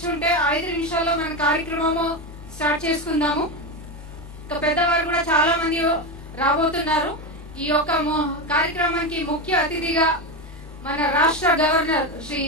కూర్చుంటే 5 నిమిషాల్లో మన కార్యక్రమము స్టార్ట్ చేసుకుందాము. ఇంకా పెద్దవారు కూడా చాలా మంది రాబోతున్నారు. ఈ యొక్క కార్యక్రమానికి ముఖ్య అతిథిగా మన రాష్ట్ర గవర్నర్ శ్రీ